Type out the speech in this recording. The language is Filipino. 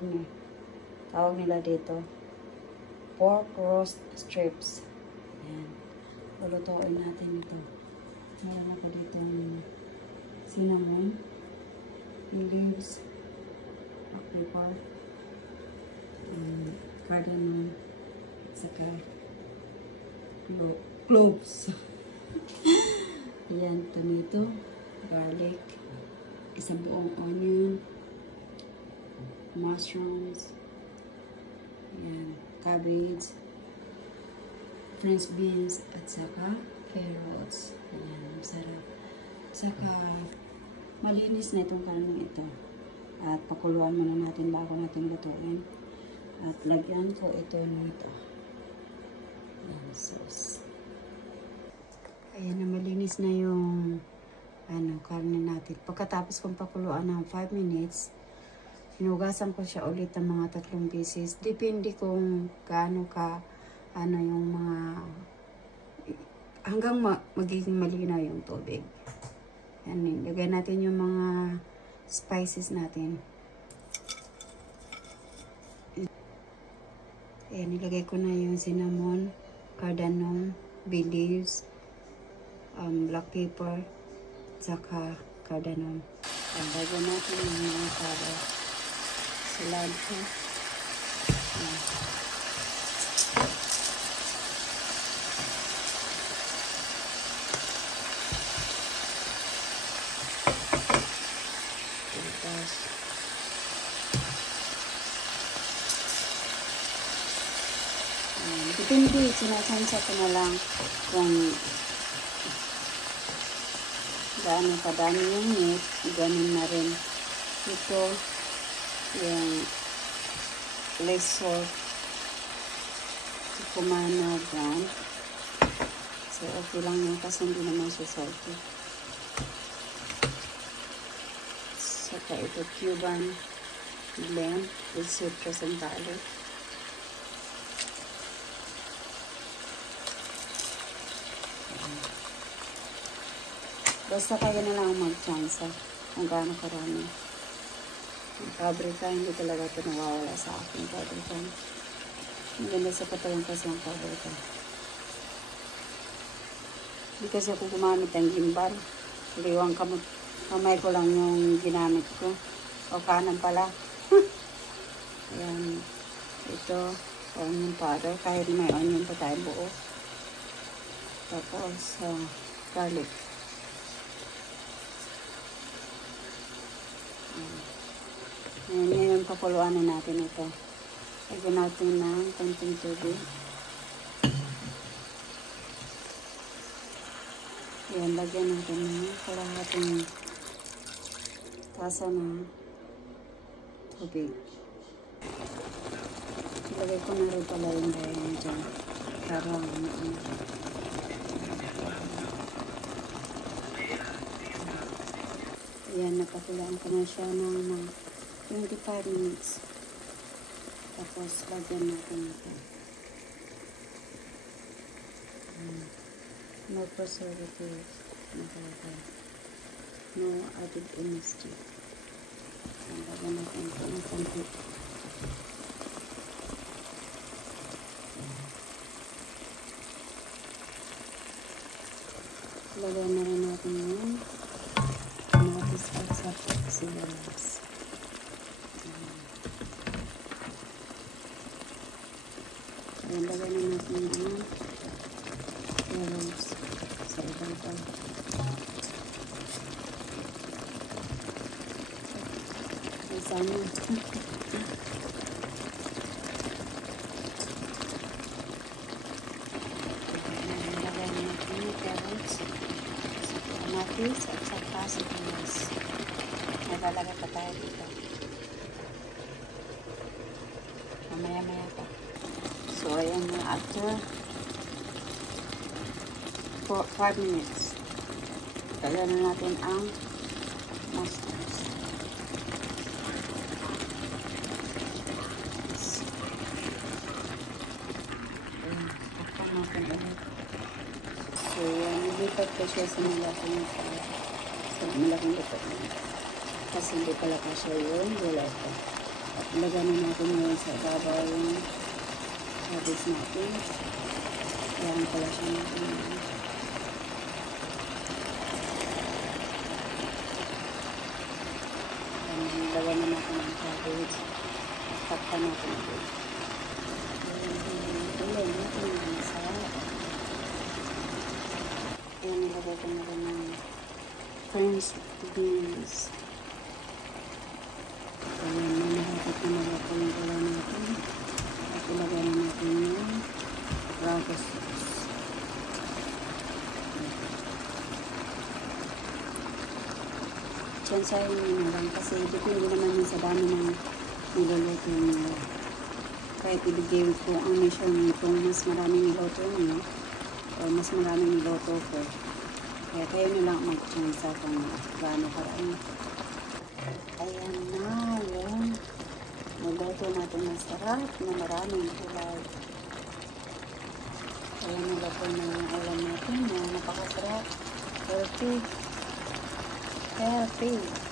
karne. Tawag nila dito, pork roast strips. Ayan. Lulutuin natin ito. Meron ako dito ng cinnamon, leaves, black pepper, cardamom, at saka cloves. Ayan, tomato, garlic, isang buong onion, mushrooms, ayan, cabbage, French beans, at saka carrots. Ayan, masarap. Saka malinis na itong karneng ito. At pakuluan muna natin bago natin lutuin. At lagyan ko ito nito. Ayan, sauce. Ayan na, malinis na yung karne natin. Pagkatapos kong pakuluan ng 5 minutes, hinugasan ko siya ulit ng mga 3 pieces. Depende kung gaano ka, yung mga, hanggang magiging malinaw yung tubig. Ayan, lagay natin yung mga spices natin. Ayan, nilagay ko na yung cinnamon, cardamom, bay leaves, black pepper, saka cardamom. Ayan, lagyan natin yung mga carrots. Salad ko. Ayan. Depende, sinasansa ko na lang kung gaano kadami yung meat, ganun na rin. Ito, yung less salt, kumana brown. So, okay lang yun kasi hindi naman siya salty. Saka ito, Cuban blend with citrus and garlic. Basta kayo na lang mag-chance kung gaano karami. Ang pabrika, hindi talaga ito nawawala sa akin. Pabrika. Ang ganda sa katawan kasi ang pabrika. Hindi kasi ako gumamit ng gimbal. Liwang kamay ko lang yung ginamit ko. O kanan pala. Ayan. Ito, onion powder. Kahit may onion pa tayo buo. Tapos, garlic. Ngayon, pakuluanin natin ito. Lagyan natin ng konting tubig. Ayan, lagyan natin ng kalahating tasa ng tubig. Ilagay ko na rin pala yung bayan dyan. Para ayan, napakulaan ko na siya ng 25 minutes. Tapos, lagyan natin ito. No preservatives. No added MSG. Lagyan natin ito ng konti. Lagyan na rin natin yung kamatis at saka sibuyas. Ayan, lagyan na natin yung carrots sa ibabaw. Isa na. Lagyan natin yung carrots, kamatis at saka sibuyas. Nagalagay pa tayo dito. Mamaya-maya pa. So, ayan na, after 5 minutes, lagyan na natin ang mushrooms. Ayan, takpan natin ulit. So, yan, nilipat ko siya sa malaking lupa. Kasi hindi pala pa siya yung gulay ko. ilagay na natin ngayon sa ibabaw yung cabbage natin. Kailangan pala siya natin. Ilagay na natin ang cabbage. Takpan natin ito. Ilagay natin ang masarap. Ayan, nilagay ko na rin ng French beans. Ayan, manahapit na nalagay yung gula natin. At ilagay na natin yung ragu sauce. Tsansahin nyo na lang kasi depende naman yun sa dami ng niluluto nyo. Kahit ibigay ko ang measurement kung mas maraming niluto nyo o mas maraming niluto ko. Kaya kayo na lang mag-tsansa kung gaano karami. Ayan na yung niluto natin masarap na maraming gulay. Ayan, niluto na yung ulam natin na napakasarap. Healthy.